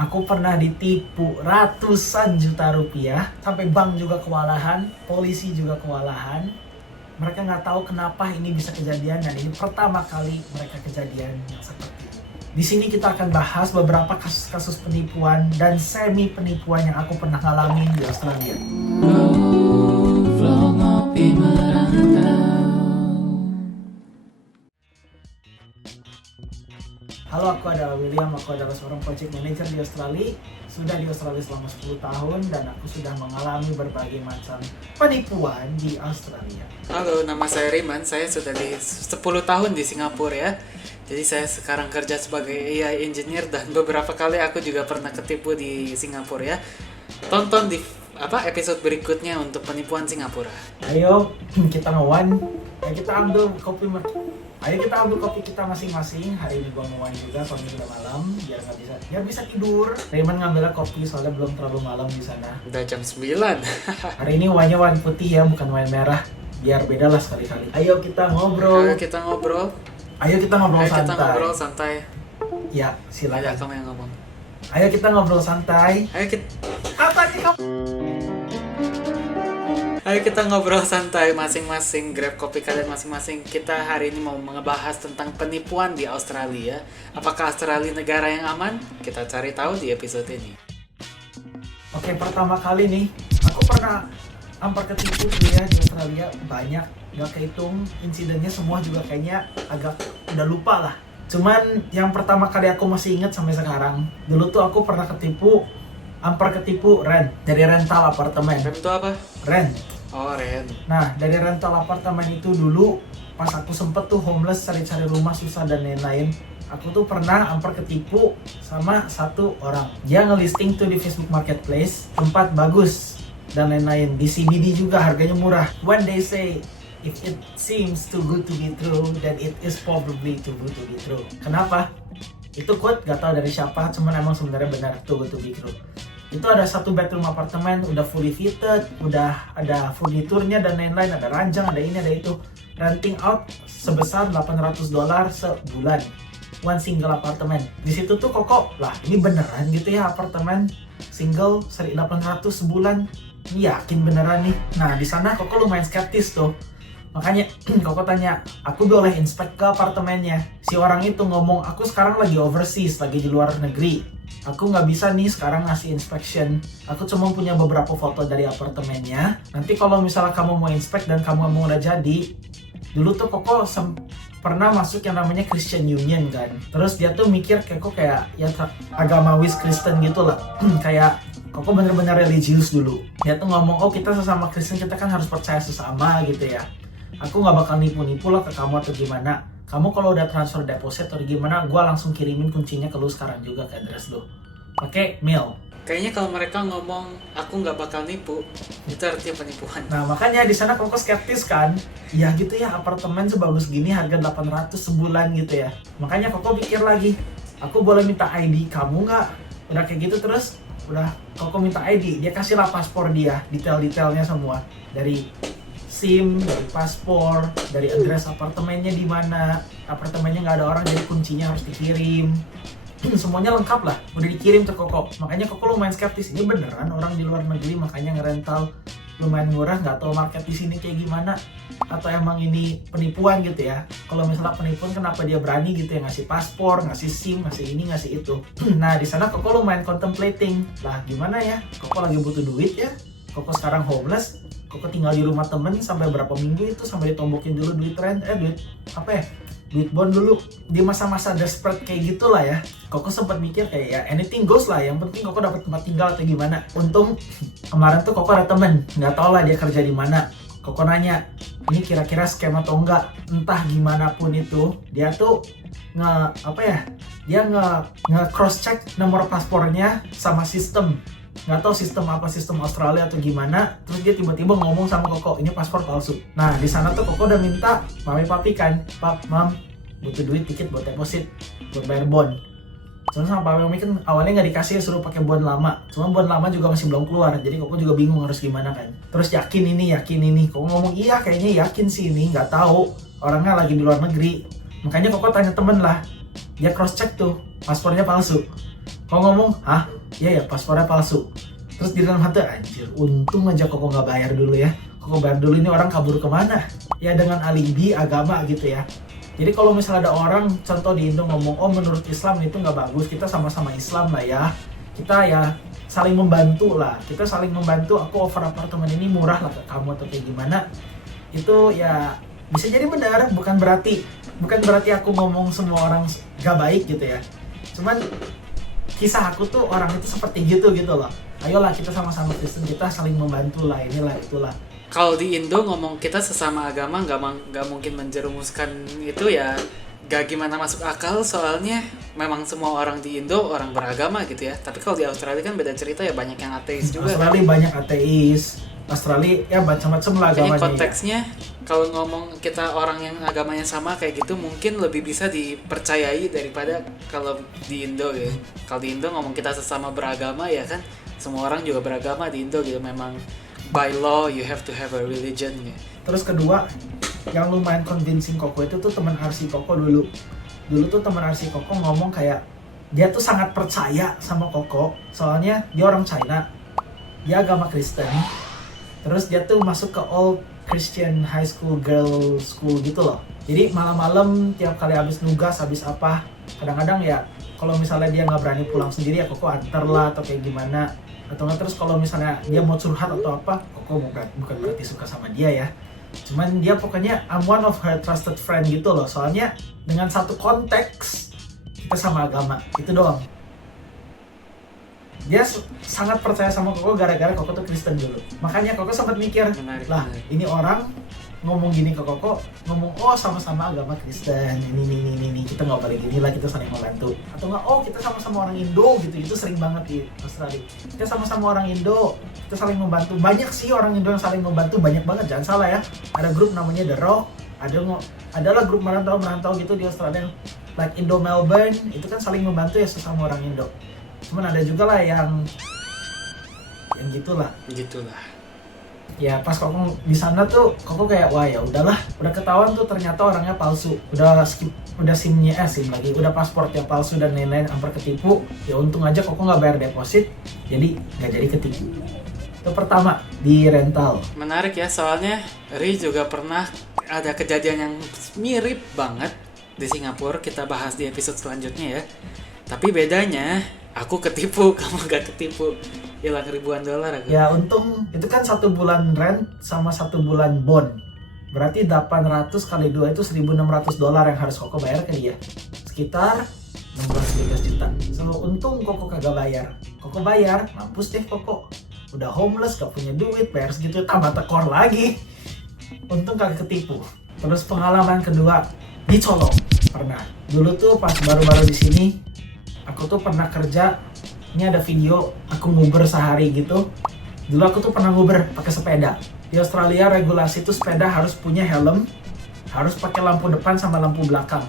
Aku pernah ditipu ratusan juta rupiah, sampai bank juga kewalahan, polisi juga kewalahan. Mereka nggak tahu kenapa ini bisa kejadian dan ini pertama kali mereka kejadian yang seperti ini. Di sini kita akan bahas beberapa kasus-kasus penipuan dan semi penipuan yang aku pernah ngalamin di Australia. Halo, aku adalah William, aku adalah seorang project manager di Australia. Sudah di Australia selama 10 tahun dan aku sudah mengalami berbagai macam penipuan di Australia. Halo, nama saya Riman. Saya sudah di 10 tahun di Singapura ya. Jadi saya sekarang kerja sebagai AI engineer dan beberapa kali aku juga pernah ketipu di Singapura ya. Tonton di episode berikutnya untuk penipuan Singapura. Ayo kita ngewan, kita ambil kopi. Ayo kita ambil kopi kita masing-masing. Hari ini gua ngewan juga, soalnya udah malam, biar bisa tidur. Raymond ngambilnya kopi soalnya belum terlalu malam di sana. Udah jam 9. Hari ini wine-nya wine putih ya, bukan wine merah. Biar beda lah sekali-kali. Ayo kita ngobrol. Ayo kita ngobrol. Ayo kita ngobrol Ayo santai. kita ngobrol santai. Ya, Ayo silakan. kamu yang ngomong. Ayo kita ngobrol santai. Ayo kita ngobrol santai masing-masing, grab kopi kalian masing-masing. Kita hari ini mau ngebahas tentang penipuan di Australia. Apakah Australia negara yang aman? Kita cari tahu di episode ini. Oke, pertama kali nih, aku pernah hampir ketipu ya di Australia. Banyak, gak kehitung insidennya semua juga kayaknya agak udah lupa lah. Cuman yang pertama kali aku masih inget sampai sekarang. Dulu tuh aku pernah hampir ketipu rent, dari rental apartemen. Rem itu apa? Rent. Oh, rent. Nah, dari rental apartemen itu dulu, pas aku sempet tuh homeless, cari-cari rumah susah dan lain-lain, aku tuh pernah hampir ketipu sama satu orang. Dia ngelisting tuh di Facebook Marketplace, tempat bagus dan lain-lain. Di CBD juga harganya murah. When they say, if it seems too good to be true, then it is probably too good to be true. Kenapa? Itu quote gak tau dari siapa, cuman emang sebenarnya benar, too good to be true. Itu ada satu bedroom apartemen, udah fully fitted, udah ada furniturnya dan lain-lain, ada ranjang, ada ini, ada itu. Renting out sebesar $800 sebulan. One single apartemen. Di situ tuh kok lah, ini beneran gitu ya apartemen single 1.800 sebulan? Ini yakin beneran nih. Nah, di sana kok lumayan skeptis tuh. Makanya Koko tanya, aku boleh inspect ke apartemennya. Si orang itu ngomong, aku sekarang lagi overseas, lagi di luar negeri. Aku nggak bisa nih sekarang ngasih inspection. Aku cuma punya beberapa foto dari apartemennya. Nanti kalau misalnya kamu mau inspect dan kamu mau udah jadi, dulu tuh Koko pernah masuk yang namanya Christian Union kan. Terus dia tuh mikir kayak ya agamawis Kristen gitu lah. Kayak Koko bener-bener religius dulu. Dia tuh ngomong, oh kita sesama Kristen kita kan harus percaya sesama gitu ya. Aku nggak bakal nipu-nipu lah ke kamu atau gimana. Kamu kalau udah transfer deposit atau gimana, gue langsung kirimin kuncinya ke lu sekarang juga ke address lu. Pakai mail. Kayaknya kalau mereka ngomong aku nggak bakal nipu, itu artinya penipuan. Nah makanya di sana Koko skeptis kan. Ya gitu ya, apartemen sebagus gini harga 800 sebulan gitu ya. Makanya Koko pikir lagi, aku boleh minta ID kamu nggak? Udah kayak gitu terus, udah Koko minta ID, dia kasih lah paspor dia, detail-detailnya semua. Dari SIM, dari paspor, dari address apartemennya di mana, apartemennya nggak ada orang jadi kuncinya harus dikirim. Semuanya lengkap lah, udah dikirim ke Koko. Makanya Koko lumayan skeptis, ini beneran orang di luar negeri makanya ngerental lumayan murah, nggak tahu market di sini kayak gimana, atau emang ini penipuan gitu ya. Kalau misalnya penipuan kenapa dia berani gitu ya ngasih paspor, ngasih SIM, ngasih ini, ngasih itu. Nah di sana Koko lumayan contemplating, lah gimana ya, Koko lagi butuh duit ya, Koko sekarang homeless. Koko tinggal di rumah temen sampai berapa minggu itu, sampai ditombokin dulu duit rent, duit bond dulu. Di masa-masa desperate kayak gitulah ya, Koko sempat mikir kayak ya anything goes lah, yang penting Koko dapat tempat tinggal atau gimana. Untung kemarin tuh Koko ada temen, nggak tau lah dia kerja di mana. Koko nanya, ini kira-kira scam atau enggak? Entah gimana pun itu, dia tuh dia nge cross check nomor paspornya sama sistem. Nggak tahu sistem apa, sistem Australia atau gimana. Terus dia tiba-tiba ngomong sama Koko, ini paspor palsu. Nah di sana tuh Koko udah minta mami papi kan, pap mam butuh duit dikit buat deposit, buat bayar bond. Soalnya sama papi mami kan awalnya nggak dikasih, suruh pakai bond lama. Cuma bond lama juga masih belum keluar, jadi Koko juga bingung harus gimana kan. Terus yakin ini. Koko ngomong iya kayaknya yakin sih ini, nggak tahu orangnya lagi di luar negeri. Makanya Koko tanya temen lah, dia cross check tuh paspornya palsu. Kok ngomong, hah? Iya ya, paspornya palsu. Terus di dalam hati, anjir, untung aja Koko nggak bayar dulu ya. Koko bayar dulu, ini orang kabur kemana? Ya dengan alibi agama gitu ya. Jadi kalau misalnya ada orang, contoh di Indo ngomong, oh menurut Islam itu nggak bagus, kita sama-sama Islam lah ya. Kita ya saling membantu lah. Kita saling membantu, aku offer apartemen ini murah lah ke kamu atau kayak gimana. Itu ya bisa jadi benar, bukan berarti aku ngomong semua orang gak baik gitu ya. Cuman kisah aku tuh orang itu seperti gitu loh. Ayolah kita sama-sama Kristen, kita saling membantu lah, inilah itulah. Kalau di Indo ngomong kita sesama agama nggak mungkin menjerumuskan itu ya, gak gimana masuk akal, soalnya memang semua orang di Indo orang beragama gitu ya. Tapi kalau di Australia kan beda cerita ya, banyak yang ateis juga. Australia banyak ateis, Australia ya macam-macam lah Makanya agamanya. konteksnya kalau ngomong kita orang yang agamanya sama kayak gitu mungkin lebih bisa dipercayai daripada kalau di Indo ya. Kalau di Indo ngomong kita sesama beragama ya kan, semua orang juga beragama di Indo gitu, memang by law you have to have a religion ya. Terus kedua, yang lumayan convincing Koko itu tuh teman RC Koko dulu. Dulu tuh teman RC Koko ngomong kayak dia tuh sangat percaya sama Koko, soalnya dia orang China, dia agama Kristen. Terus dia tuh masuk ke All Christian High School Girl School gitu loh. Jadi malam-malam tiap kali habis nugas, habis apa, kadang-kadang ya kalau misalnya dia nggak berani pulang sendiri ya Koko antar lah atau kayak gimana. Atau nggak, terus kalau misalnya dia mau curhat atau apa, Koko bukan berarti suka sama dia ya. Cuman dia pokoknya I'm one of her trusted friend gitu loh. Soalnya dengan satu konteks kita sama agama, itu doang. Dia sangat percaya sama Koko gara-gara Koko tuh Kristen dulu. Makanya Koko sempat mikir, Menarik. ini orang ngomong gini ke Koko, ngomong oh sama-sama agama Kristen, ini kita nggak boleh gini lah, kita saling membantu. Atau nggak, oh kita sama-sama orang Indo gitu, itu sering banget di Australia. Kita sama-sama orang Indo, kita saling membantu. Banyak sih orang Indo yang saling membantu, banyak banget, jangan salah ya. Ada grup namanya The Rock, adalah grup merantau gitu di Australia, like Indo Melbourne, itu kan saling membantu ya sesama orang Indo. Cuman ada juga lah yang gitulah. Ya pas Koko di sana tuh Koko kayak wah ya udahlah, udah ketahuan tuh ternyata orangnya palsu, udah SIM-nya udah paspornya palsu dan lain-lain, hampir ketipu. Ya untung aja Koko nggak bayar deposit, jadi nggak jadi ketipu. Itu pertama di rental. Menarik ya, soalnya Ri juga pernah ada kejadian yang mirip banget di Singapura, kita bahas di episode selanjutnya ya. Tapi bedanya aku ketipu, kamu gak ketipu, hilang ribuan dolar aku. Ya untung itu kan 1 bulan rent sama 1 bulan bond, berarti 800 kali 2 itu 1.600 dolar yang harus Koko bayar ke dia, sekitar 16-17 juta. So untung Koko kagak bayar. Koko bayar, mampus deh Koko, udah homeless, gak punya duit, bayar segitu tambah tekor lagi. Untung kagak ketipu. Terus pengalaman kedua dicolong pernah. Dulu tuh pas baru-baru di sini, aku tuh pernah kerja. Ini ada video aku nguber sehari gitu. Dulu aku tuh pernah nguber pakai sepeda. Di Australia regulasi tuh sepeda harus punya helm, harus pakai lampu depan sama lampu belakang.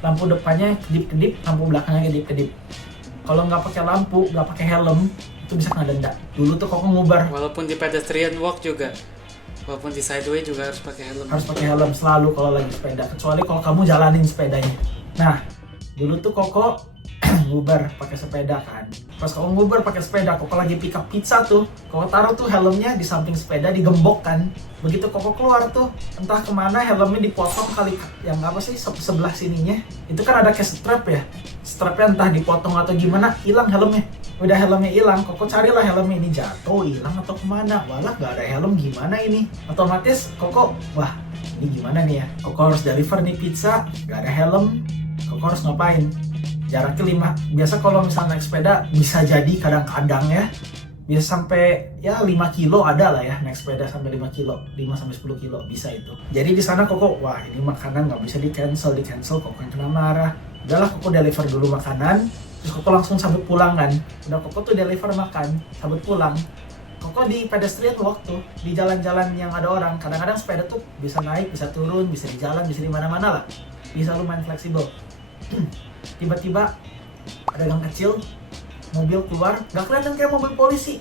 Lampu depannya kedip-kedip, lampu belakangnya kedip-kedip. Kalau nggak pakai lampu, nggak pakai helm, itu bisa kena denda. Dulu tuh Koko nguber. Walaupun di pedestrian walk juga, walaupun di sideway juga harus pakai helm. Harus pakai helm selalu kalau lagi sepeda, kecuali kalau kamu jalanin sepedanya. Nah, dulu tuh Koko nguber pakai sepeda kan. Pas Koko nguber pakai sepeda, Koko lagi pick up pizza tuh, Koko taruh tuh helmnya di samping sepeda, digembok kan. Begitu Koko keluar tuh, entah kemana helmnya dipotong kali yang apa sih sebelah sininya. Itu kan ada kayak strap ya. Strapnya entah dipotong atau gimana, hilang helmnya. Udah helmnya hilang, Koko carilah helmnya, ini jatuh, hilang atau kemana. Walah gak ada helm, gimana ini? Otomatis Koko, wah ini gimana nih ya? Koko harus deliver nih pizza, gak ada helm. Koko harus ngapain? Jaraknya 5, biasa kalau misalnya naik sepeda bisa jadi kadang-kadang ya, bisa sampai ya 5 kilo ada lah ya, naik sepeda sampai 5 kilo, 5-10 kilo bisa itu. Jadi di sana Koko, wah ini makanan nggak bisa di cancel, Koko yang kena marah. Udahlah Koko deliver dulu makanan, terus Koko langsung sambut pulang kan. Udah Koko tuh deliver makan, sambut pulang. Koko di pedestrian walk tuh, di jalan-jalan yang ada orang, kadang-kadang sepeda tuh bisa naik, bisa turun, bisa di jalan, bisa di mana-mana lah, bisa lumayan fleksibel. Tiba-tiba ada gang kecil, mobil keluar, nggak kelihatan kayak mobil polisi.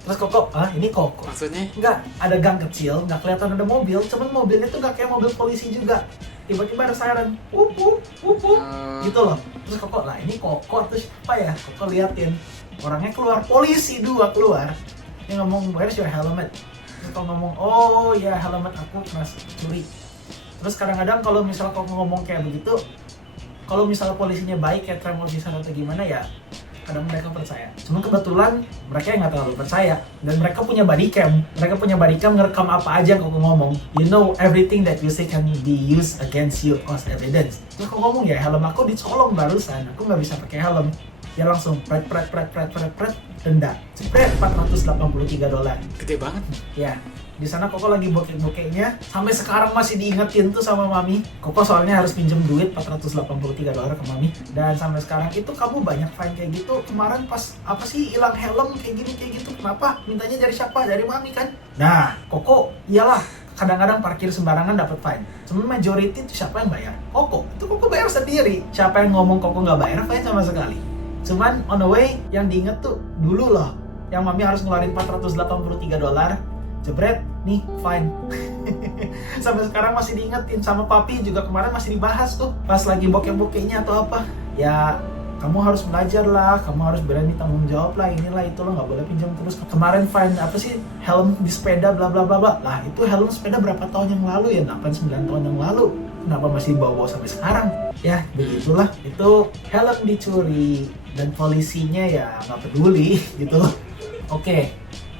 Terus Koko, ini Koko. Maksudnya? Nggak, ada gang kecil, nggak kelihatan ada mobil, cuman mobilnya tuh nggak kayak mobil polisi juga. tiba-tiba ada siren, wup wup wup wup, gitu loh. Terus Koko, lah ini Koko terus apa ya? Koko liatin, orangnya keluar, polisi 2 keluar. Dia ngomong, where's your helmet? Terus Koko ngomong, oh ya helmet aku pernah curi. Terus kadang-kadang kalau misalnya Koko ngomong kayak begitu, kalau misalnya polisinya baik kayak tremor di sana atau gimana ya, kadang mereka percaya. Cuma kebetulan mereka nggak terlalu percaya, dan mereka punya body cam. Mereka punya body cam ngerekam apa aja yang Koko ngomong. You know everything that you say can be used against you as evidence. Terus Koko ngomong ya helm aku dicolong barusan, aku nggak bisa pakai helm. Ya langsung pret denda. Cepet $483. Gede banget. Ya, di sana Koko lagi bokek-bokeknya, sampai sekarang masih diingetin tuh sama Mami. Koko soalnya harus pinjem duit $483 ke Mami. Dan sampai sekarang itu kamu banyak fine kayak gitu. Kemarin pas apa sih hilang helm kayak gini gitu. Kenapa? Mintanya dari siapa? Dari Mami kan? Nah, Koko iyalah kadang-kadang parkir sembarangan dapat fine. Cuma majority itu siapa yang bayar? Koko. Itu Koko bayar sendiri. Siapa yang ngomong Koko nggak bayar fine sama sekali? Cuman on the way yang diinget tuh dulu loh, yang Mami harus ngeluarin $483. Jebret, nih fine. Sampai sekarang masih diingetin sama Papi, juga kemarin masih dibahas tuh pas lagi bokeh-bokehnya atau apa. Ya kamu harus belajar lah, kamu harus berani tanggung jawab lah, inilah itu lo nggak boleh pinjam terus. Kemarin fine apa sih, helm di sepeda bla bla bla bla. Lah itu helm sepeda berapa tahun yang lalu ya, 8-9 tahun yang lalu. Kenapa masih bawa sampai sekarang? Ya begitulah, itu helm dicuri dan polisinya ya nggak peduli gitu. Oke,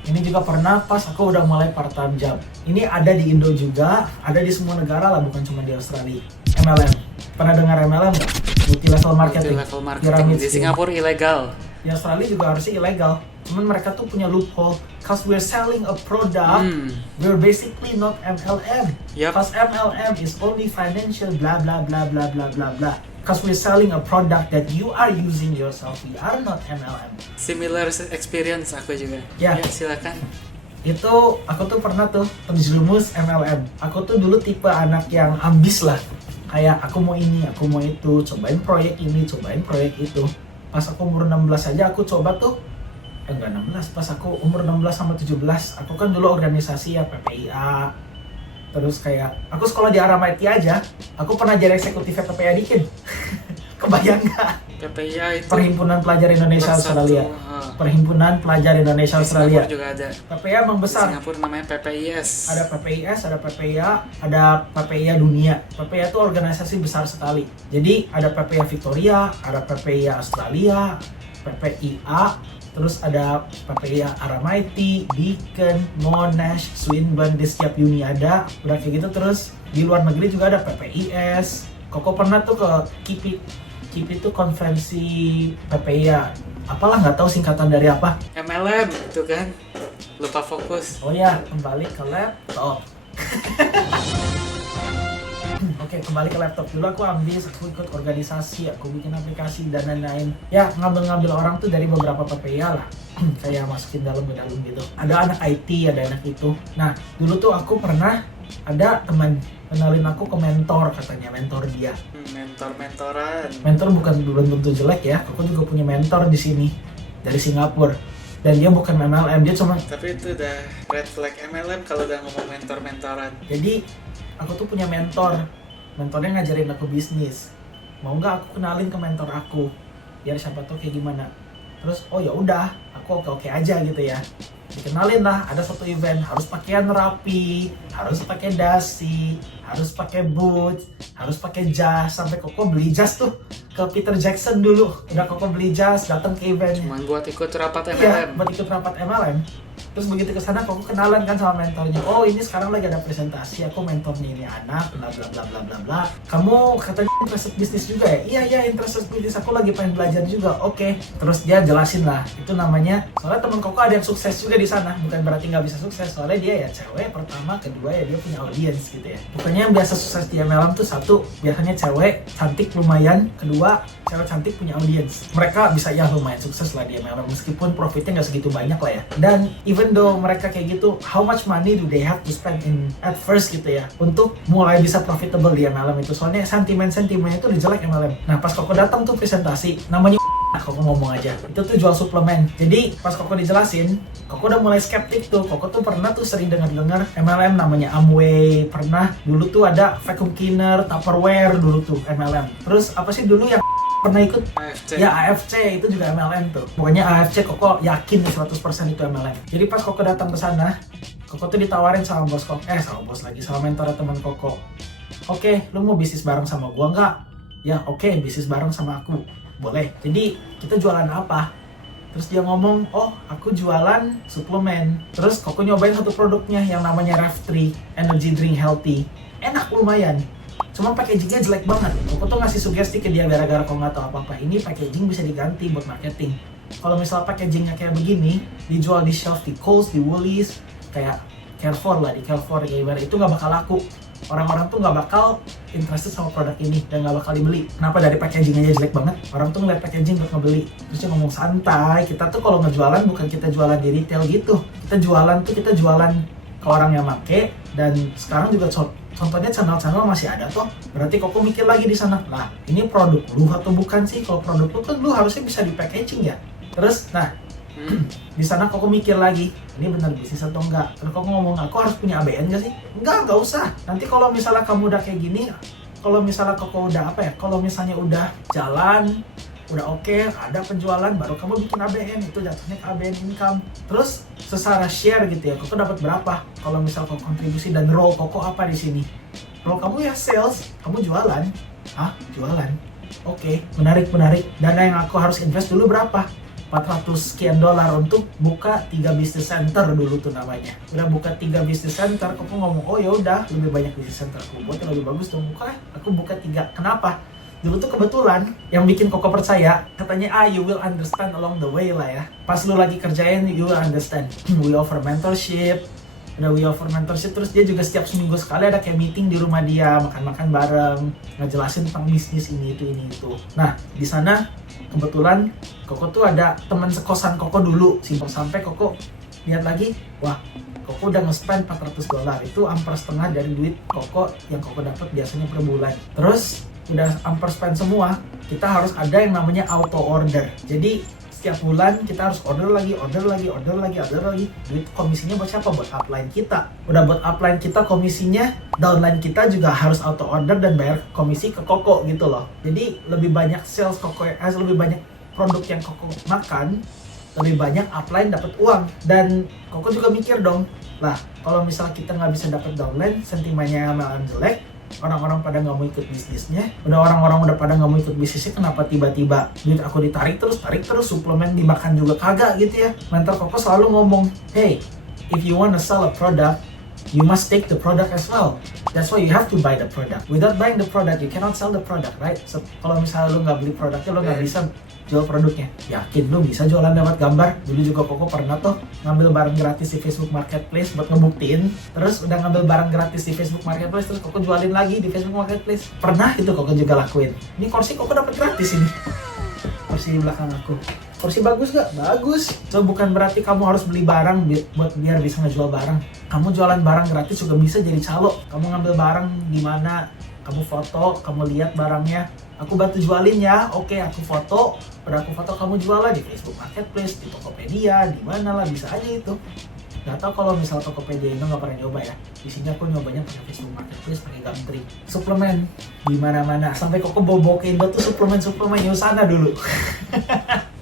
ini juga pernah pas aku udah mulai part time job. Ini ada di Indo juga, ada di semua negara lah, bukan cuma di Australia. MLM, pernah dengar MLM nggak? Multi level marketing. Di Singapura ilegal. Di Australia juga harusnya ilegal. Cuman mereka tuh punya loophole. Cause we're selling a product, we're basically not MLM. Cause MLM is only financial blah blah blah blah blah blah blah. Cause we're selling a product that you are using yourself. We are not MLM. Similar experience aku juga. Ya, silakan. Itu aku tuh pernah tuh terjerumus MLM. Aku tuh dulu tipe anak yang ambis lah. Kayak aku mau ini, aku mau itu, cobain proyek ini, cobain proyek itu. Pas aku umur 16 aja aku coba tuh, enggak 16, pas aku umur 16 sama 17, aku kan dulu organisasi ya PPIA. Terus kayak, aku sekolah di Aramati aja, aku pernah jadi eksekutifnya PPIA dikit. Kebayang nggak? PPIA itu Perhimpunan Pelajar Indonesia Australia. Perhimpunan Pelajar Indonesia Australia. Juga ada. PPIA emang besar. Di Singapura namanya PPIS. Ada PPIS, ada PPIA, ada PPIA dunia. PPIA itu organisasi besar sekali. Jadi ada PPIA Victoria, ada PPIA Australia, PPIA, terus ada PPIA Aramati, Deakin, Monash, Swinburne, di setiap uni ada. Udah kayak gitu, terus di luar negeri juga ada PPIS. Koko pernah tuh ke KIPI. KIPI itu konferensi PPIA. Apalah, nggak tahu singkatan dari apa. MLM itu kan. Lupa fokus. Oh ya, kembali ke laptop. Oke, kembali ke laptop. Dulu aku ambis, aku ikut organisasi, aku bikin aplikasi dan lain-lain. Ya, ngambil-ngambil orang tuh dari beberapa PPIA lah. Kayak masukin dalam ke dalam gitu. Ada anak IT, ada anak itu. Nah, dulu tuh aku pernah ada teman kenalin aku ke mentor, katanya mentor dia. Mentor-mentoran. Mentor bukan belum tentu jelek ya. Aku juga punya mentor di sini dari Singapura. Dan dia bukan MLM, dia cuma. Tapi itu udah red flag MLM kalau udah ngomong mentor-mentoran. Jadi aku tuh punya mentor. Mentornya ngajarin aku bisnis. Mau nggak aku kenalin ke mentor aku? Biar siapa tuh kayak gimana. Terus oh ya udah, aku oke aja gitu ya. Dikenalin lah, ada satu event harus pakaian rapi, harus pakai dasi, harus pakai boots, harus pakai jas. Sampai Koko beli jas tuh ke Peter Jackson dulu. Udah Koko beli jas, datang ke event. Cuman buat ikut rapat MLM. Iya, buat ikut rapat MLM. Terus begitu kesana Koko kenalan kan sama mentornya. Oh ini sekarang lagi ada presentasi, aku mentornya ini anak, bla bla bla bla bla bla. Kamu katanya interested bisnis juga ya? Iya interested bisnis, aku lagi pengen belajar juga. Oke. Terus dia jelasin lah, itu namanya, soalnya temen Koko ada yang sukses juga di sana, bukan berarti nggak bisa sukses. Soalnya dia ya cewek pertama, kedua ya dia punya audience gitu ya. Pokoknya yang biasa sukses di MLM tuh satu, biasanya cewek cantik lumayan, kedua cewek cantik punya audience. Mereka bisa ya lumayan sukses lah di MLM meskipun profitnya nggak segitu banyak lah ya. Dan even though mereka kayak gitu, how much money do they have to spend in at first gitu ya untuk mulai bisa profitable di MLM itu. Soalnya sentimennya itu udah jelek MLM. Nah pas Koko datang tuh presentasi, namanya Koko ngomong aja, itu tuh jual suplemen. Jadi pas Koko dijelasin, Koko udah mulai skeptik tuh. Koko tuh pernah tuh sering dengar MLM namanya Amway. Pernah dulu tuh ada vacuum cleaner, Tupperware dulu tuh MLM. Terus apa sih dulu yang pernah ikut? AFC. Ya AFC itu juga MLM tuh. Pokoknya AFC Koko yakin 100% itu MLM. Jadi pas Koko datang ke sana, Koko tuh ditawarin sama bos Koko, sama bos lagi, sama mentor teman Koko. Oke, lu mau bisnis bareng sama gua nggak? Ya oke, bisnis bareng sama aku. Boleh. Jadi kita jualan apa? Terus dia ngomong, oh aku jualan suplemen. Terus Koko nyobain satu produknya yang namanya Rev3 Energy Drink Healthy. Enak lumayan. Cuma packagingnya jelek banget. Koko tuh ngasih sugesti ke dia gara-gara kok nggak tahu apa-apa. Ini packaging bisa diganti buat marketing. Kalau misal packagingnya kayak begini, dijual di shelf di Kohl's, di Woolies, kayak Carrefour lah, di Carrefour kayak ibarat itu nggak bakal laku. Orang-orang tuh nggak bakal interested sama produk ini dan nggak bakal dibeli. Kenapa? Dari packaging aja jelek banget. Orang tuh ngeliat packaging buat ngebeli. Terus dia ngomong santai. Kita tuh kalau ngejualan bukan kita jualan di retail gitu. Kita jualan ke orang yang make. Dan sekarang juga contohnya channel-channel masih ada tuh. Berarti Koko mikir lagi di sana. Lah, ini produk lu atau bukan sih? Kalau produk lu kan lu harusnya bisa di packaging ya. Terus, di sana Koko mikir lagi, ini benar bisnis atau enggak? Terus Koko ngomong, aku harus punya ABN gak sih? Enggak usah. Nanti kalau misalnya kamu udah kayak gini, kalau misalnya Koko udah kalau misalnya udah jalan, udah oke, ada penjualan, baru kamu bikin ABN, itu jatuhnya ke ABN income. Terus secara share gitu ya, Koko dapat berapa? Kalau misal Koko kontribusi dan role Koko apa di sini? Role kamu ya sales, kamu jualan. Jualan. Oke, menarik. Dana yang aku harus invest dulu berapa? 400 sekian dolar untuk buka 3 business center dulu tuh namanya. Udah buka 3 business center, Koko ngomong, oh ya udah lebih banyak business center aku buat yang lebih bagus dong. Aku buka 3. Kenapa? Dulu tuh kebetulan yang bikin Koko percaya, katanya you will understand along the way lah ya. Pas lu lagi kerjain, you will understand. We offer mentorship. Terus dia juga setiap seminggu sekali ada kayak meeting di rumah dia, makan-makan bareng, ngejelasin tentang bisnis ini itu. Nah, di sana kebetulan Koko tuh ada teman sekosan Koko dulu, sampai Koko lihat lagi, wah, Koko udah nge-spend 400 dolar, itu hampir setengah dari duit Koko yang Koko dapat biasanya per bulan. Terus udah hampir spend semua, kita harus ada yang namanya auto order. Jadi setiap bulan kita harus order lagi. Duit komisinya buat siapa? Buat upline kita. Udah buat upline kita komisinya, downline kita juga harus auto order dan bayar komisi ke Koko gitu loh. Jadi lebih banyak sales Koko, lebih banyak produk yang Koko makan, lebih banyak upline dapat uang. Dan Koko juga mikir dong, lah kalau misal kita nggak bisa dapat downline, sentimennya MLM jelek, orang-orang pada nggak mau ikut bisnisnya, orang-orang udah pada nggak mau ikut bisnisnya, kenapa tiba-tiba duit aku tarik terus, suplemen dimakan juga kagak gitu ya. Mentor Koko selalu ngomong, hey, if you wanna sell a product, you must take the product as well. That's why you have to buy the product. Without buying the product, you cannot sell the product, right? So, kalau misalnya lu nggak beli produknya, lu nggak bisa jual produknya. Yakin lu bisa jualan lewat gambar? Dulu juga Koko pernah tuh ngambil barang gratis di Facebook Marketplace buat ngebuktiin. Terus udah ngambil barang gratis di Facebook Marketplace, terus Koko jualin lagi di Facebook Marketplace. Pernah itu Koko juga lakuin. Ini kursi Koko dapat gratis ini. Kursi di belakang aku. Kursi bagus gak? Bagus. So bukan berarti kamu harus beli barang biar bisa ngejual barang. Kamu jualan barang gratis juga bisa jadi calo. Kamu ngambil barang di mana, kamu foto, kamu lihat barangnya, aku bantu jualin ya. Oke, aku foto. Udah aku foto, kamu jual lah di Facebook Marketplace, di Tokopedia, di mana lah, bisa aja itu. Gak tau kalau misal Tokopedia itu nggak pernah nyoba ya. Di sini aku nyobanya pakai Facebook Marketplace, pakai Gumtree. Suplemen di mana-mana. Sampai Koko bobo ke Indo tuh suplemen Yusana dulu.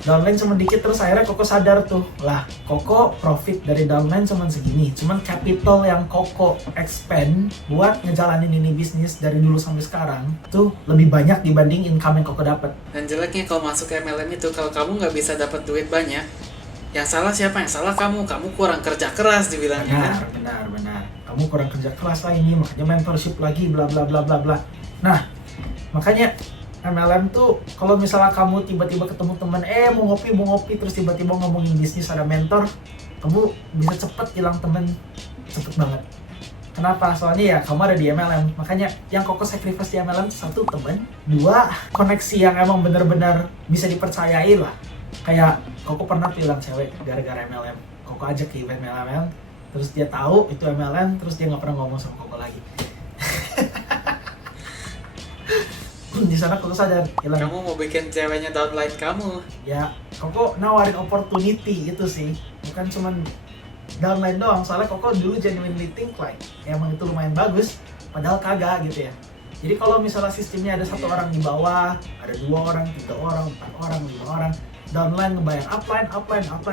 Downline cuma dikit, terus akhirnya Koko sadar tuh, lah Koko profit dari downline cuma segini, cuman capital yang Koko expand buat ngejalanin ini bisnis dari dulu sampai sekarang tuh lebih banyak dibanding income yang Koko dapat. Dan jeleknya kalau masuk ke MLM itu, kalau kamu nggak bisa dapat duit banyak, yang salah siapa? Yang salah kamu kurang kerja keras dibilangnya. Benar. Kamu kurang kerja keras lah ini, makanya mentorship lagi, bla bla bla bla bla. Nah, makanya MLM tuh kalau misalnya kamu tiba-tiba ketemu teman, mau ngopi, terus tiba-tiba ngomongin bisnis, ada mentor, kamu bisa cepet hilang temen, cepet banget. Kenapa? Soalnya ya kamu ada di MLM. Makanya yang Koko sacrifice di MLM, 1, temen, 2, koneksi yang emang benar-benar bisa dipercayai lah. Kayak Koko pernah bilang cewek gara-gara MLM, Koko ajak ke event MLM, terus dia tahu itu MLM, terus dia nggak pernah ngomong sama Koko lagi. Di sana Koko sadar, hilang. Kamu mau bikin ceweknya downline kamu. Ya, Koko nawarin opportunity itu sih, bukan cuman downline doang. Soalnya Koko dulu genuinely think like emang itu lumayan bagus, padahal kagak gitu ya. Jadi kalau misalnya sistemnya ada satu orang di bawah, ada 2 orang, 3 orang, 4 orang, 5 orang, downline ngebayang upline,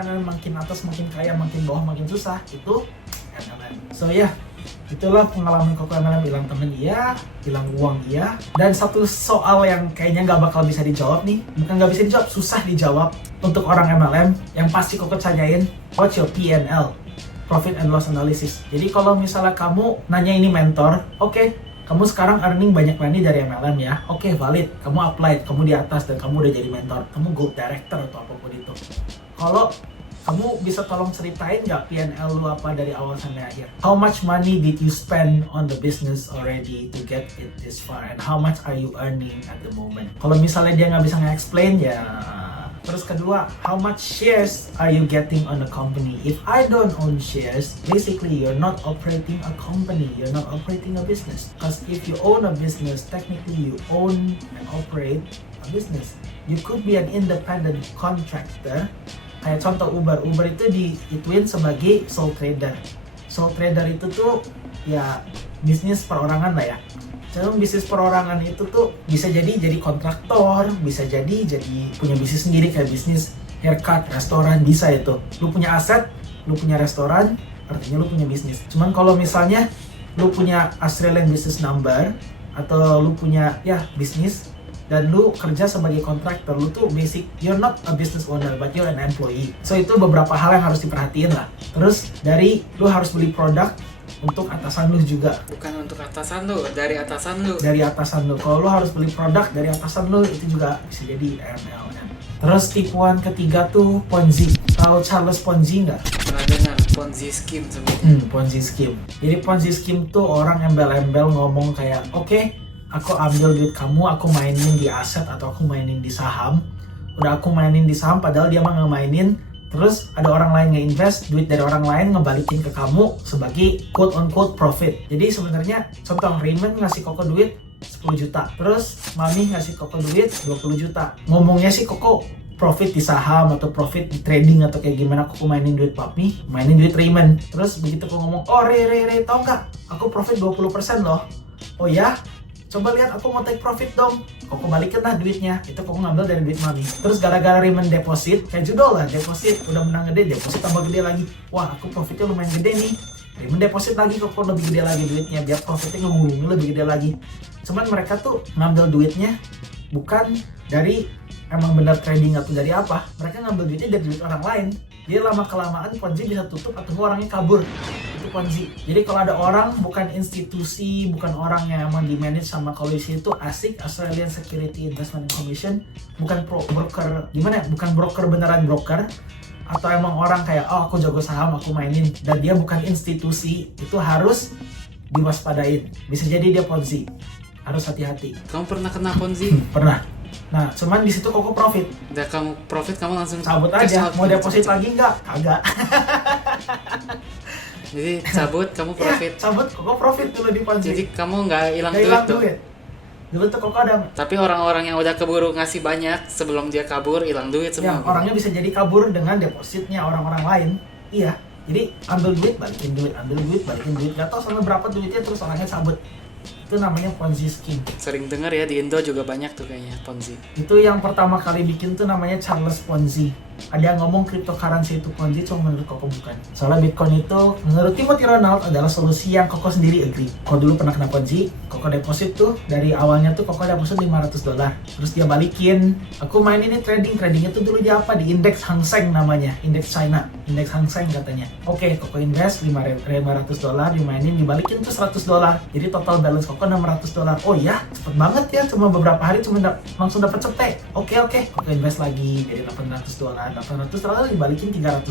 dan makin atas makin kaya, makin bawah makin susah, itu MLM. So ya, itulah pengalaman Koko MLM. Hilang temen iya, hilang uang iya. Dan satu soal yang kayaknya nggak bakal bisa dijawab nih, bukan nggak bisa dijawab, susah dijawab untuk orang MLM, yang pasti Koko tanyain, what's your PNL? Profit and Loss Analysis. Jadi kalau misalnya kamu nanya ini mentor, oke, kamu sekarang earning banyak money dari MLM ya, oke, valid, kamu applied, kamu di atas dan kamu udah jadi mentor, kamu gold director atau apapun itu. Kalau kamu bisa tolong ceritain nggak PNL lu apa dari awal sampai akhir? How much money did you spend on the business already to get it this far? And how much are you earning at the moment? Kalau misalnya dia nggak bisa nge-explain ya. Terus kedua, how much shares are you getting on the company? If I don't own shares, basically you're not operating a company, you're not operating a business. Because if you own a business, technically you own and operate a business. You could be an independent contractor. Kayak contoh Uber itu diituin sebagai sole trader. Sole trader itu tuh ya bisnis perorangan lah ya. Jadi bisnis perorangan itu tuh bisa jadi kontraktor, bisa jadi punya bisnis sendiri kayak bisnis haircut, restoran, bisa itu. Lu punya aset, lu punya restoran, artinya lu punya bisnis. Cuman kalau misalnya lu punya Australian business number atau lu punya ya bisnis dan lu kerja sebagai kontraktor, lu tuh you're not a business owner but you're an employee. So itu beberapa hal yang harus diperhatiin lah. Terus dari lu harus beli produk untuk atasan lu juga. Bukan untuk atasan lu, dari atasan lu. Dari atasan lu. Kalau lu harus beli produk dari atasan lu, itu juga bisa jadi MLM. Terus tipuan ketiga tuh Ponzi. Tahu Charles Ponzi nggak? Pernah dengar Ponzi scheme sebenarnya. Ponzi scheme. Jadi Ponzi scheme tuh orang embel-embel ngomong kayak, oke, aku ambil duit kamu, aku mainin di aset atau aku mainin di saham. Udah aku mainin di saham, padahal dia mah nge-mainin. Terus ada orang lain nge-invest, duit dari orang lain ngebalikin ke kamu sebagai quote-unquote profit. Jadi sebenarnya contoh Raymond ngasih Koko duit 10 juta. Terus Mami ngasih Koko duit 20 juta. Ngomongnya sih Koko profit di saham atau profit di trading atau kayak gimana. Koko mainin duit Papi, mainin duit Raymond. Terus begitu Koko ngomong, oh Ray, tau nggak? Aku profit 20% loh. Oh ya? Coba lihat aku mau take profit dong. Koko balikin lah duitnya. Itu Koko ngambil dari duit Mami. Terus gara-gara Raymond deposit, kayak judul lah, deposit udah menang gede, deposit tambah gede lagi. Wah, aku profitnya lumayan gede nih. Raymond deposit lagi, Koko lebih gede lagi duitnya, biar profitnya ngulungi lebih gede lagi. Cuman mereka tuh ngambil duitnya bukan dari emang benar trading atau dari apa. Mereka ngambil duitnya dari duit orang lain. Dia lama-kelamaan Ponzi bisa tutup atau orangnya kabur. Itu Ponzi. Jadi kalau ada orang bukan institusi, bukan orang yang emang di-manage sama koalisi itu ASIC, Australian Security Investment Commission, bukan broker, gimana ya? Bukan broker beneran broker, atau emang orang kayak, oh aku jago saham, aku mainin, dan dia bukan institusi, itu harus diwaspadain. Bisa jadi dia Ponzi. Harus hati-hati. Kamu pernah kena Ponzi? Pernah. Nah, cuman di situ Koko profit. Udah kamu profit, kamu langsung cabut aja. Mau deposit lagi nggak? Kagak. Jadi cabut, kamu profit. Ya, cabut, Koko profit dulu di Ponzi. Jadi kamu nggak hilang duit. Dulu tuh Koko ada. Tapi orang-orang yang udah keburu ngasih banyak sebelum dia kabur hilang duit semua. Ya, orangnya bisa jadi kabur dengan depositnya orang-orang lain. Iya. Jadi ambil duit, balikin duit, ambil duit, balikin duit. Gak tau sampai berapa duitnya terus orangnya cabut. Itu namanya Ponzi scheme. Sering dengar ya, di Indo juga banyak tuh kayaknya Ponzi. Itu yang pertama kali bikin tuh namanya Charles Ponzi. Ada yang ngomong cryptocurrency itu Ponzi, cuma menurut Koko bukan. Soalnya Bitcoin itu menurut Timothy Ronald adalah solusi yang Koko sendiri agree. Koko dulu pernah kena Ponzi, Koko deposit tuh dari awalnya tuh Koko deposit $500. Terus dia balikin. Aku main ini trading itu dulu dia apa? Di indeks Hang Seng namanya, indeks China, indeks Hang Seng katanya. Oke, Koko invest $500, dimainin, dibalikin tuh $100. Jadi total balance Koko $600. Oh ya, cepet banget ya, cuma beberapa hari langsung dapat cepet. Oke, Koko invest lagi jadi $800. $800 dibalikin $300.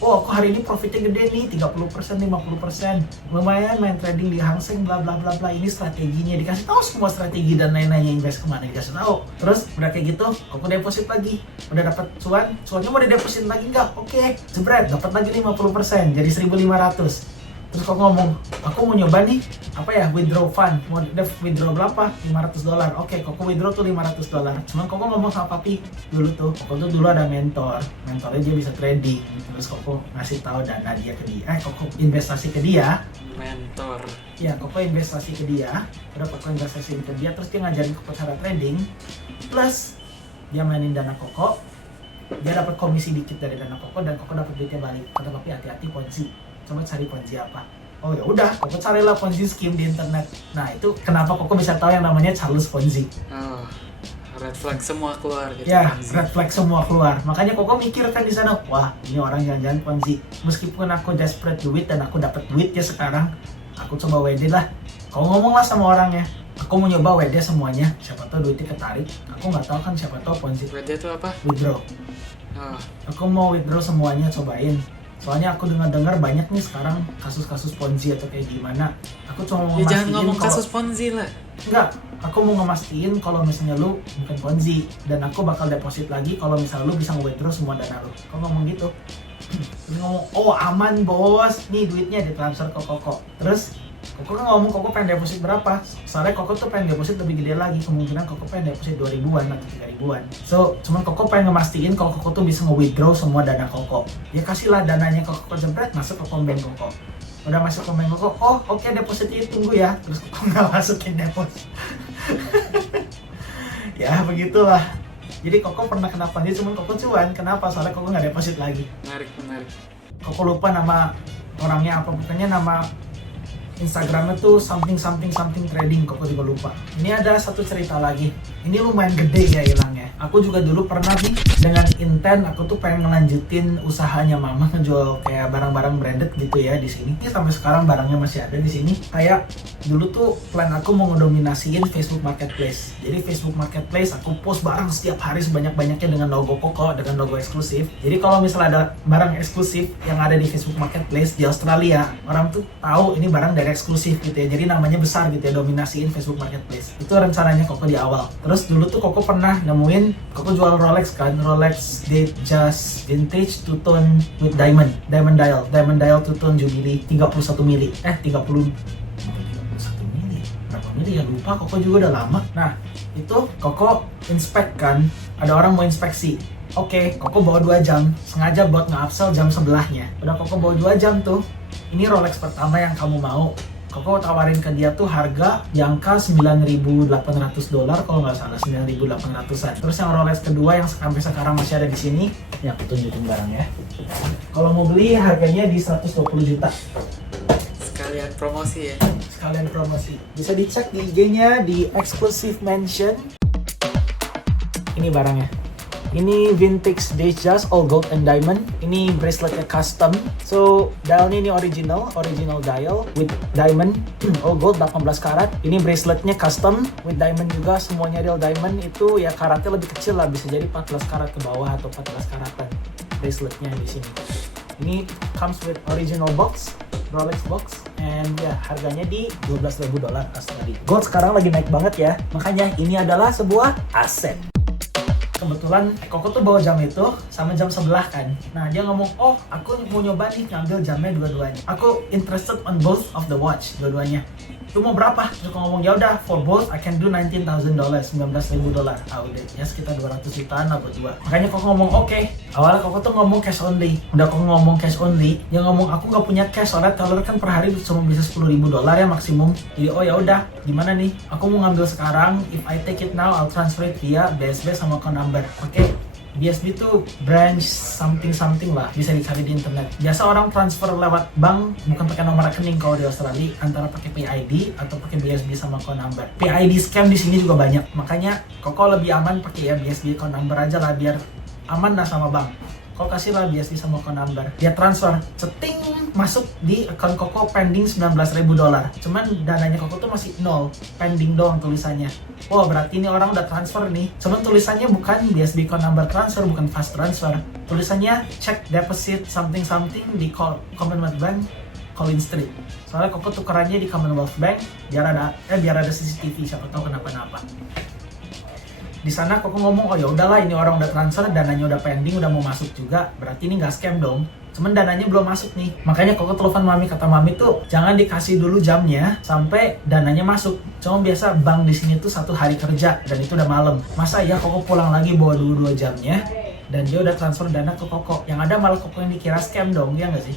Oh, aku hari ini profitnya gede nih, 30%, 50%. Lumayan main trading di Hang Seng, bla bla bla bla. Ini strateginya, dikasih tahu semua strategi dan lain-lainnya, invest kemana dikasih tahu. Terus udah kayak gitu, aku deposit lagi. Udah dapat cuannya mau dideposit lagi nggak? Oke, jebret, dapat lagi 50%, jadi 1.500. Terus kok ngomong, aku mau nyoba nih, apa ya, withdraw fund. Mau withdraw berapa? $500. Oke, kok withdraw tuh $500. Cuman kok ngomong sama papi dulu tuh, kok tuh dulu ada mentornya dia bisa trading. Terus kok ngasih tahu dana dia ke dia, kok investasi ke dia. Mentor. Ya, kok investasi ke dia, udah kok investasi ke dia, terus dia ngajarin kok cara trading. Plus dia mainin dana Koko, dia dapat komisi dikit dari dana Koko dan Koko dapat duitnya balik. Kata papi, hati-hati Ponzi. Coba cari Ponzi apa? Oh ya udah, Koko carilah Ponzi scheme di internet. Nah itu kenapa Koko bisa tahu yang namanya Charles Ponzi. Oh, red flag semua keluar gitu. Ya, Ponzi. red flag semua keluar. Makanya Koko mikir kan di sana, wah ini orang jangan-jangan Ponzi. Meskipun aku desperate duit dan aku dapat duitnya sekarang, aku coba WD lah. Kau ngomong lah sama orangnya. Aku mau nyoba WD semuanya, siapa tahu duitnya ketarik. Aku nggak tahu kan, siapa tahu Ponzi. WD itu apa? Withdraw. Oh, Aku mau withdraw semuanya, cobain. Soalnya aku dengar banyak nih sekarang kasus-kasus Ponzi atau kayak gimana. Aku cuma mau ya jangan mastiin ngomong kalau- kasus Ponzi lah. Enggak, aku mau ngemastiin kalau misalnya lu bukan Ponzi. Dan aku bakal deposit lagi kalau misalnya lu bisa nge-withdraw semua dana lu. Kok ngomong gitu? Terus ngomong, oh aman bos, nih duitnya ditransfer ke Koko. Terus Koko kan ngomong Koko pengen deposit berapa? Soalnya Koko tuh pengen deposit lebih gede lagi. Kemungkinan Koko pengen deposit 2 ribuan atau 3 ribuan. So, cuman Koko pengen ngemastiin kalau Koko tuh bisa nge-withdraw semua dana Koko. Ya kasihlah dananya ke Koko jempret, masuk ke kombank Koko. Udah masuk ke kombank Koko, oh oke depositnya tunggu ya. Terus Koko nggak masukin deposit. Ya begitulah. Jadi Koko pernah kena Ponzi, cuman Koko cuan. Kenapa? Soalnya Koko nggak deposit lagi. Menarik. Koko lupa nama orangnya apa, pokoknya nama Instagramnya tuh something trading, Koko juga lupa. Ini ada satu cerita lagi. Ini lumayan gede ya hilangnya. Aku juga dulu pernah nih dengan intent aku tuh pengen ngelanjutin usahanya mama ngejual kayak barang-barang branded gitu ya di sini. Ini sampai sekarang barangnya masih ada di sini. Kayak dulu tuh plan aku mau ngedominasiin Facebook Marketplace. Jadi Facebook Marketplace aku post barang setiap hari sebanyak-banyaknya dengan logo Koko, dengan logo eksklusif. Jadi kalau misalnya ada barang eksklusif yang ada di Facebook Marketplace di Australia, orang tuh tahu ini barang dari eksklusif gitu ya. Jadi namanya besar gitu ya, dominasiin Facebook Marketplace. Itu rencananya Koko di awal. Terus dulu tuh Koko pernah nemuin, Koko jual Rolex kan, Rolex Datejust Vintage Two Tone with Diamond dial Two Tone Jubilee 31 mili. 31 mili. Berapa mili ya lupa, Koko juga udah lama. Nah, itu Koko inspect kan, ada orang mau inspeksi. Oke, Koko bawa 2 jam, sengaja buat nge-upsell jam sebelahnya. Udah Koko bawa 2 jam tuh, ini Rolex pertama yang kamu mau. Koko tawarin ke dia tuh harga di angka $9.800 kalau nggak salah, 9.800-an. Terus yang Rolex kedua yang sampai sekarang masih ada di sini, ya aku tunjukin barangnya. Kalau mau beli harganya di 120 juta. Sekalian promosi ya. Sekalian promosi. Bisa dicek di IG-nya di Exclusive Mention. Ini barangnya. Ini vintage Datejust all gold and diamond. Ini braceletnya custom. So dialnya ini original dial with diamond all gold 18 karat. Ini braceletnya custom with diamond juga, semuanya real diamond. Itu ya karatnya lebih kecil lah, bisa jadi 14 karat ke bawah atau 14 karatan braceletnya di sini. Ini comes with original box, Rolex box, and ya harganya di $12.000 Australia. Gold sekarang lagi naik banget ya, makanya ini adalah sebuah aset. Kebetulan Koko tuh bawa jam itu sama jam sebelah kan. Nah dia ngomong, oh aku mau nyoba nih ngambil jamnya dua-duanya. Aku interested on both of the watch, dua-duanya. Lu mau berapa? Terus aku ngomong, ya udah for both I can do $19,000, $19.000. Ah udah, ya sekitar 200 jutaan lah buat dua. Makanya Koko ngomong oke. Awalnya Koko tuh ngomong cash only. Udah Koko ngomong cash only, dia ngomong aku nggak punya cash soalnya teller kan per hari cuma bisa $10.000 ya maksimum. Jadi oh ya udah, gimana nih? Aku mau ngambil sekarang. If I take it now, I'll transfer it via BSB sama account number. Oke. BSB itu branch something lah, bisa dicari di internet. Biasa orang transfer lewat bank, bukan pakai nomor rekening kalau di Australia, antara pakai PID atau pakai BSB sama account number. PID scam di sini juga banyak, makanya Koko lebih aman pakai ya BSB account number aja lah, biar aman lah sama bank. Koko kasih lah BSB sama account number, dia transfer, ceting masuk di account Koko pending $19.000. Cuman dananya Koko tuh masih nol, pending doang tulisannya. Wah berarti ini orang udah transfer nih. Cuman tulisannya bukan BSB account number transfer, bukan fast transfer. Tulisannya check deposit something di Commonwealth Bank, Collins Street. Soalnya Koko tukerannya di Commonwealth Bank biar ada CCTV, siapa tahu kenapa-napa. Di sana Koko ngomong, oh ya udahlah ini orang udah transfer, dananya udah pending, udah mau masuk juga, berarti ini nggak scam dong. Cuman dananya belum masuk nih. Makanya Koko telepon Mami, kata Mami tuh jangan dikasih dulu jamnya sampai dananya masuk. Cuma biasa bank di sini tuh 1 hari kerja dan itu udah malam. Masa ya Koko pulang lagi bawa dulu 2 jamnya dan dia udah transfer dana ke Koko. Yang ada malah Koko yang dikira scam dong, ya nggak sih?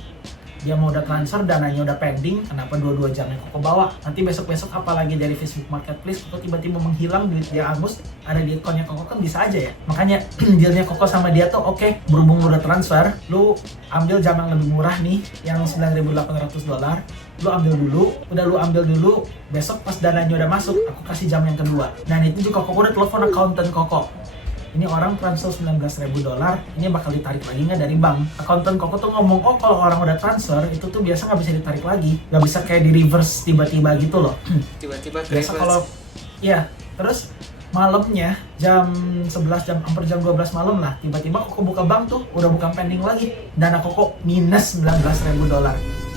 Dia mau udah transfer, dananya udah pending, kenapa 2 jamnya Koko bawa? Nanti besok-besok apalagi dari Facebook Marketplace, Koko tiba-tiba menghilang, duit dia angus, ada di akunnya Koko, kan bisa aja ya. Makanya dealnya Koko sama dia tuh, oke, berhubung lu udah transfer, lu ambil jam yang lebih murah nih, yang $9.800, lu ambil dulu, udah lu ambil dulu, besok pas dananya udah masuk, aku kasih jam yang kedua. Dan itu juga Koko udah telepon accountant Koko. Ini orang transfer $19.000, ini bakal ditarik lagi nggak dari bank? Akuntan Koko tuh ngomong, oh kalau orang udah transfer, itu tuh biasa nggak bisa ditarik lagi. Nggak bisa kayak di reverse tiba-tiba gitu loh. Tiba-tiba Biasa kalau, ya, terus malamnya jam 11, hampir jam 12 malam lah, tiba-tiba Koko buka bank tuh, udah bukan pending lagi. Dana Koko minus $19.000.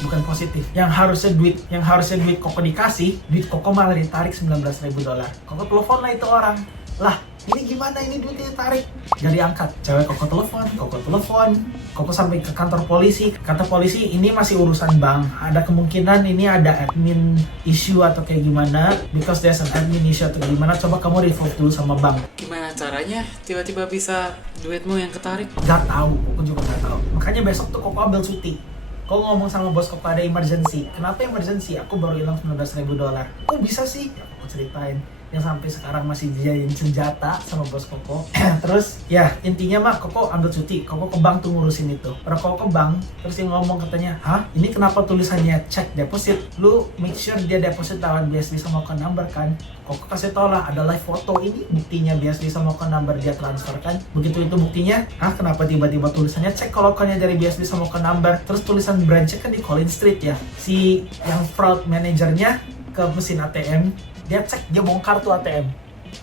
Bukan positif. Yang harusnya duit Koko dikasih, duit Koko malah ditarik $19.000. Koko telepon lah itu orang. Lah, ini gimana ini duitnya ditarik? Gak diangkat. Cewek Koko telepon. Koko sampai ke kantor polisi. Kata polisi, ini masih urusan bank. Ada kemungkinan ini ada admin issue atau kayak gimana. Because there's an admin issue atau gimana. Coba kamu revolve dulu sama bank. Gimana caranya tiba-tiba bisa duitmu yang ketarik? Gak tahu, Koko juga gak tahu. Makanya besok tuh Koko ambil cuti. Koko ngomong sama bos Koko ada emergency. Kenapa emergency? Aku baru hilang $19.000. Kok bisa sih? Ya, Koko ceritain. Yang sampai sekarang masih dijadiin senjata sama bos Koko. Terus ya intinya mah Koko ambil cuti, Koko ke bank tuh ngurusin itu. Orang Koko ke bank, terus dia ngomong katanya, hah ini kenapa tulisannya check deposit? Lu make sure dia deposit lewat BSD sama account number kan? Koko kasih tau lah, ada live foto ini buktinya BSD sama account number dia transfer kan? Begitu itu buktinya, hah kenapa tiba-tiba tulisannya cek kalau akunnya dari BSD sama account number? Terus tulisan branch kan di Collins Street ya. Si yang fraud manajernya ke mesin ATM, dia cek, dia bongkar tuh ATM,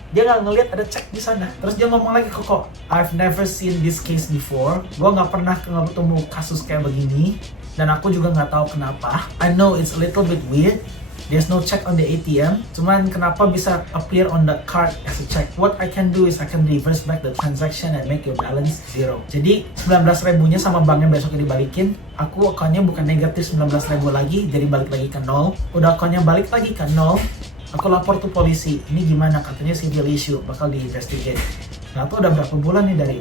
dia nggak ngelihat ada cek di sana. Terus dia ngomong lagi, Koko, I've never seen this case before. Gua nggak pernah ketemu kasus kayak begini, dan aku juga nggak tahu kenapa. I know it's a little bit weird. There's no check on the ATM. Cuman kenapa bisa appear on the card as a check? What I can do is I can reverse back the transaction and make your balance zero. Jadi 19.000-nya sama banknya besoknya dibalikin. Aku akunnya bukan negatif 19.000 lagi, jadi balik lagi ke nol. Udah akunnya balik lagi ke nol. Aku lapor tuh polisi, ini gimana? Katanya civil issue, bakal di-investigate. Nah, tuh udah berapa bulan nih dari...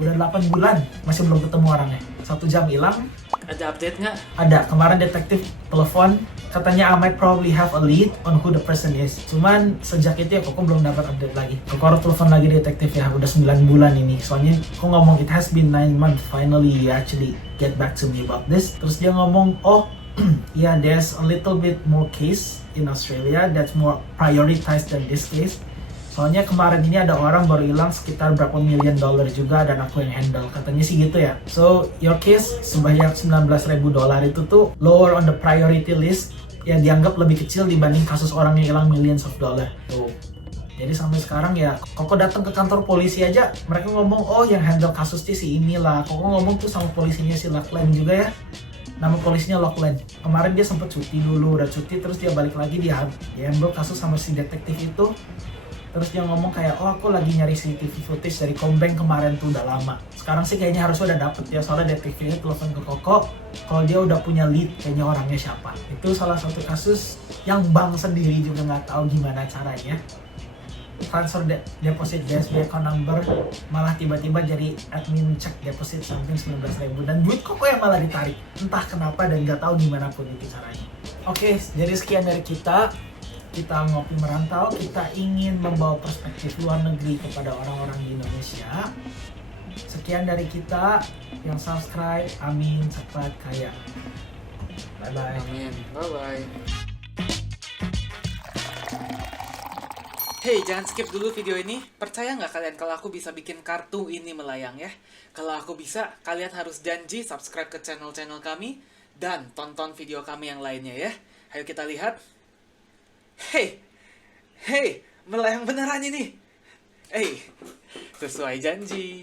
Udah 8 bulan, masih belum ketemu orangnya. 1 jam hilang. Ada update nggak? Ada, kemarin detektif telepon, katanya I might probably have a lead on who the person is. Cuman sejak itu ya Koko belum dapat update lagi. Koko harus telepon lagi detektif ya, udah 9 bulan ini. Soalnya Koko ngomong, it has been 9 months, finally you actually get back to me about this. Terus dia ngomong, oh, yeah, there's a little bit more case in Australia that's more prioritized than this case. Soalnya kemarin ini ada orang baru hilang sekitar berapa $1 million juga dan aku yang handle. Katanya sih gitu ya. So, your case sebanyak $19.000 itu tuh lower on the priority list. Ya dianggap lebih kecil dibanding kasus orang yang hilang millions of dollar. Tuh. Jadi sampai sekarang ya, Koko datang ke kantor polisi aja, mereka ngomong, oh yang handle kasusnya si inilah. Koko ngomong tuh sama polisinya si Lachlan juga ya. Nama polisinya Lachlan. Kemarin dia sempat cuti dulu, udah cuti terus dia balik lagi, dia ambil kasus sama si detektif itu. Terus dia ngomong kayak, oh aku lagi nyari CCTV footage dari Combank kemarin tuh udah lama. Sekarang sih kayaknya harusnya udah dapet ya, soalnya detektifnya telepon ke Koko kalau dia udah punya lead, kayaknya orangnya siapa. Itu salah satu kasus yang bank sendiri juga nggak tahu gimana caranya transfer deposit BSB account number, malah tiba-tiba jadi admin cek deposit something 19.000 dan duit Koko yang malah ditarik. Entah kenapa dan nggak tahu gimana pun itu caranya. Oke, jadi sekian dari kita. Kita ngopi merantau, kita ingin membawa perspektif luar negeri kepada orang-orang di Indonesia. Sekian dari kita yang subscribe, amin, cepat kaya. Bye-bye. Amin, bye-bye. Hey, jangan skip dulu video ini. Percaya nggak kalian kalau aku bisa bikin kartu ini melayang ya? Kalau aku bisa, kalian harus janji subscribe ke channel-channel kami dan tonton video kami yang lainnya ya. Ayo kita lihat. Hey, melayang beneran ini. Sesuai janji.